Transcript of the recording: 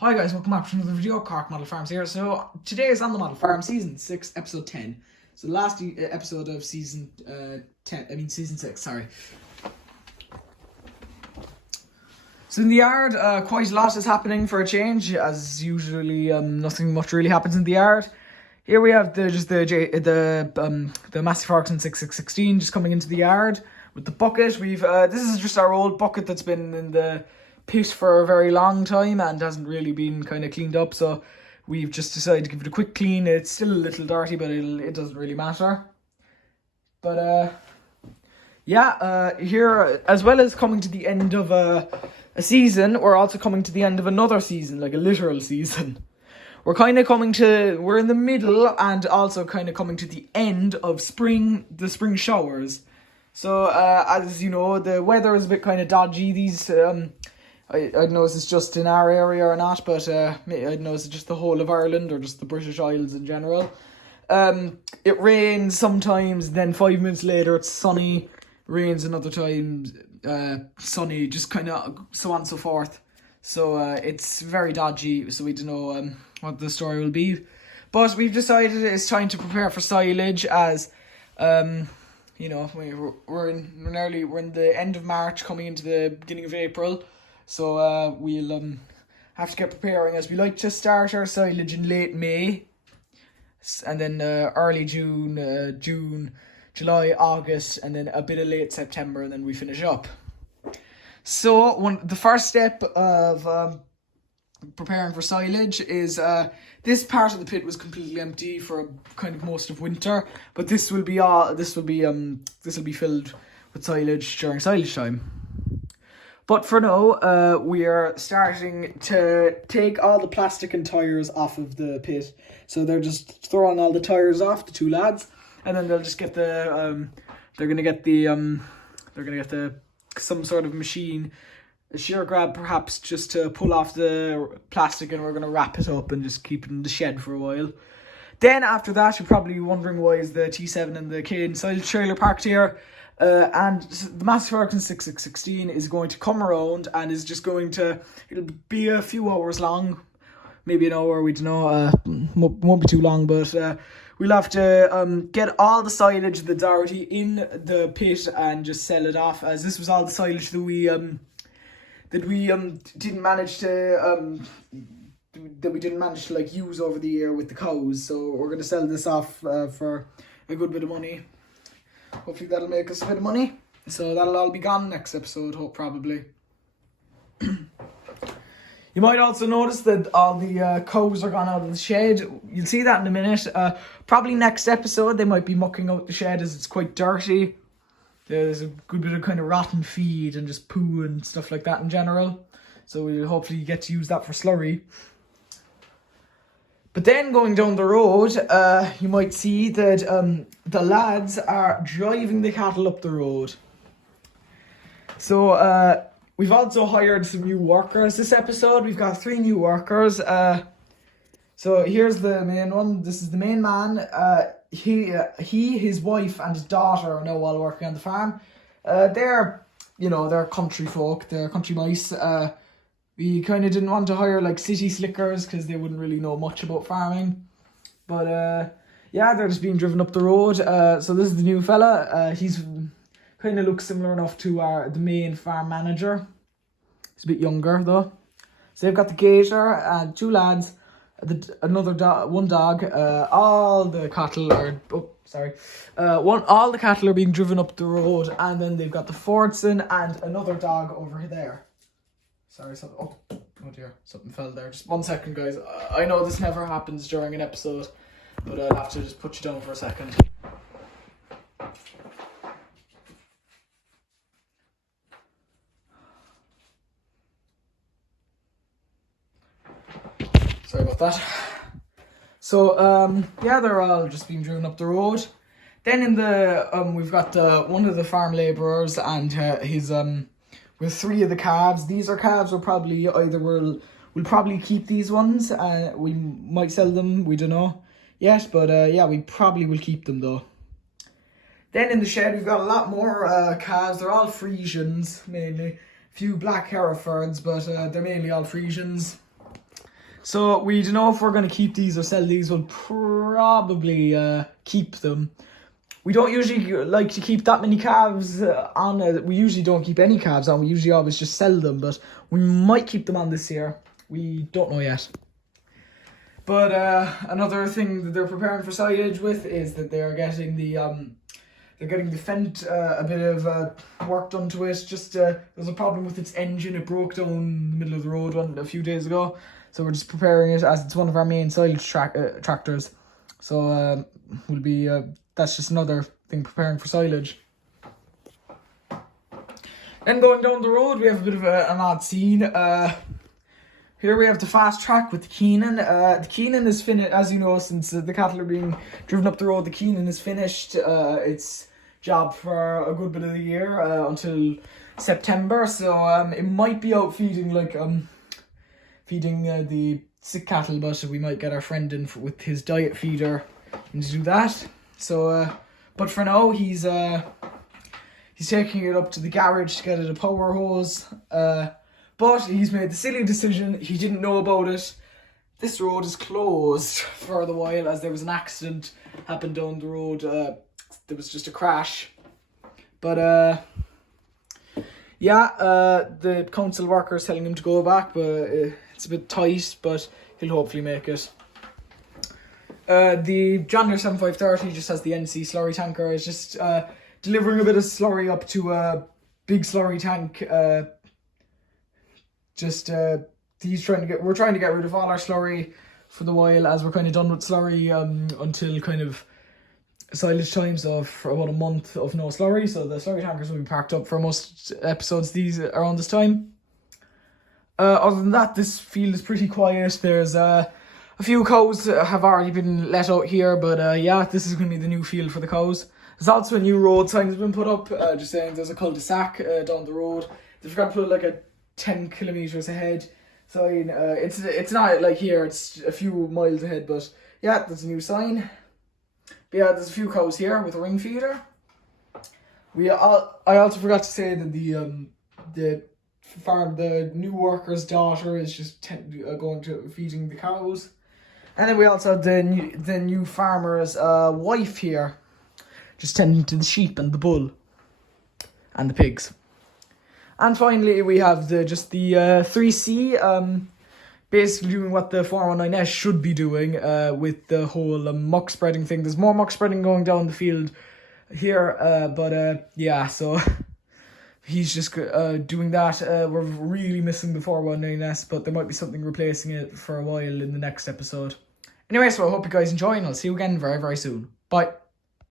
Hi guys, welcome back to another video. Cork Model Farms here. So today is on the Model Farm Season 6, Episode 10. So the last episode of Season 10, Season 6, sorry. So in the yard, quite a lot is happening for a change. As usually, nothing much really happens in the yard. Here we have the Massey Ferguson 6616 just coming into the yard with the bucket. This is just our old bucket that's been in the pit for a very long time and hasn't really been kind of cleaned up, so we've just decided to give it a quick clean. It's still a little dirty, but it doesn't really matter. But here, as well as coming to the end of a season, we're also coming to the end of another season, like a literal season. We're in the middle and also kind of coming to the end of the spring showers. So as you know, the weather is a bit kind of dodgy. I don't know if it's just in our area or not, but I don't know if it's just the whole of Ireland or just the British Isles in general. It rains sometimes, then 5 minutes later it's sunny, rains another time, sunny, just kind of so on and so forth. So it's very dodgy, so we don't know what the story will be. But we've decided it's time to prepare for silage as, you know, we're in the end of March, coming into the beginning of April. So we'll have to get preparing, as we like to start our silage in late May, and then early June, July, August, and then a bit of late September, and then we finish up. So the first step of preparing for silage is this part of the pit was completely empty for kind of most of winter, but this will be filled with silage during silage time. But for now, we are starting to take all the plastic and tires off of the pit. So they're just throwing all the tires off, the two lads, and then they'll just get some sort of machine, a shear grab perhaps, just to pull off the plastic, and we're gonna wrap it up and just keep it in the shed for a while. Then after that, you're probably wondering why is the T7 and the Kane silage trailer parked here. And the Massey Ferguson 6616 is going to come around and is just it'll be a few hours long, maybe an hour, we don't know, won't be too long, but we'll have to get all the silage that's already in the pit and just sell it off, as this was all the silage that we didn't manage to like use over the year with the cows. So we're going to sell this off for a good bit of money. Hopefully that'll make us a bit of money. So that'll all be gone next episode, probably. You might also notice that all the cows are gone out of the shed. You'll see that in a minute. Probably next episode they might be mucking out the shed as it's quite dirty. There's a good bit of kind of rotten feed and just poo and stuff like that in general. So we'll hopefully get to use that for slurry. But then going down the road, you might see that the lads are driving the cattle up the road. So we've also hired some new workers this episode. We've got 3 new workers. So here's the main one. This is the main man. His wife and his daughter are now all working on the farm. They're country folk. They're country mice. We kind of didn't want to hire like city slickers because they wouldn't really know much about farming. But they're just being driven up the road. So this is the new fella. He's kind of looks similar enough to the main farm manager. He's a bit younger though. So they've got the gator and 2 lads, one dog. All the cattle are being driven up the road, and then they've got the Fordson and another dog over there. Sorry, oh dear, something fell there. Just 1 second, guys. I know this never happens during an episode, but I'll have to just put you down for a second. Sorry about that. So, they're all just being driven up the road. Then in the, we've got one of the farm labourers and his, with 3 of the calves. These are calves we'll probably keep these ones. We might sell them, we don't know yet, but we probably will keep them though. Then in the shed we've got a lot more calves. They're all Friesians mainly. A few black Herefords, but they're mainly all Friesians. So we don't know if we're going to keep these or sell these. We'll probably keep them. We don't usually like to keep that many calves on. We usually don't keep any calves on. We usually always just sell them. But we might keep them on this year. We don't know yet. But another thing that they're preparing for silage with is that they're getting the Fendt a bit of work done to it. Just there was a problem with its engine. It broke down in the middle of the road a few days ago. So we're just preparing it as it's one of our main silage tractors. So we'll be that's just another thing preparing for silage. Then going down the road, we have a bit of an odd scene. Here we have the fast track with the Keenan. The Keenan is finished, as you know, since the cattle are being driven up the road. The Keenan is finished. Its job for a good bit of the year until September. So it might be out feeding the sick cattle, but we might get our friend in with his diet feeder and to do that. So, but for now, he's taking it up to the garage to get it a power hose. But he's made the silly decision. He didn't know about it. This road is closed for a while as there was an accident happened down the road. There was just a crash. But the council workers telling him to go back, but it's a bit tight, but he'll hopefully make it. The John Deere 7530 just has the NC slurry tanker. It's just delivering a bit of slurry up to a big slurry tank. We're trying to get rid of all our slurry for the while, as we're kind of done with slurry until kind of silage time, so for about a month of no slurry. So the slurry tankers will be parked up for most episodes around this time. Other than that, this field is pretty quiet. There's a few cows have already been let out here, but this is going to be the new field for the cows. There's also a new road sign that's been put up, just saying there's a cul-de-sac down the road. They forgot to put like a 10 kilometers ahead sign. It's not like here, it's a few miles ahead, but yeah, there's a new sign. But yeah, there's a few cows here with a ring feeder. I also forgot to say that the new worker's daughter is just going to feeding the cows. And then we also have the new farmer's wife here, just tending to the sheep and the bull and the pigs. And finally, we have the 3C, basically doing what the 419S should be doing with the whole muck spreading thing. There's more muck spreading going down the field here, so he's just doing that. We're really missing the 419S, but there might be something replacing it for a while in the next episode. Anyway, so I hope you guys enjoy, and I'll see you again very, very soon. Bye.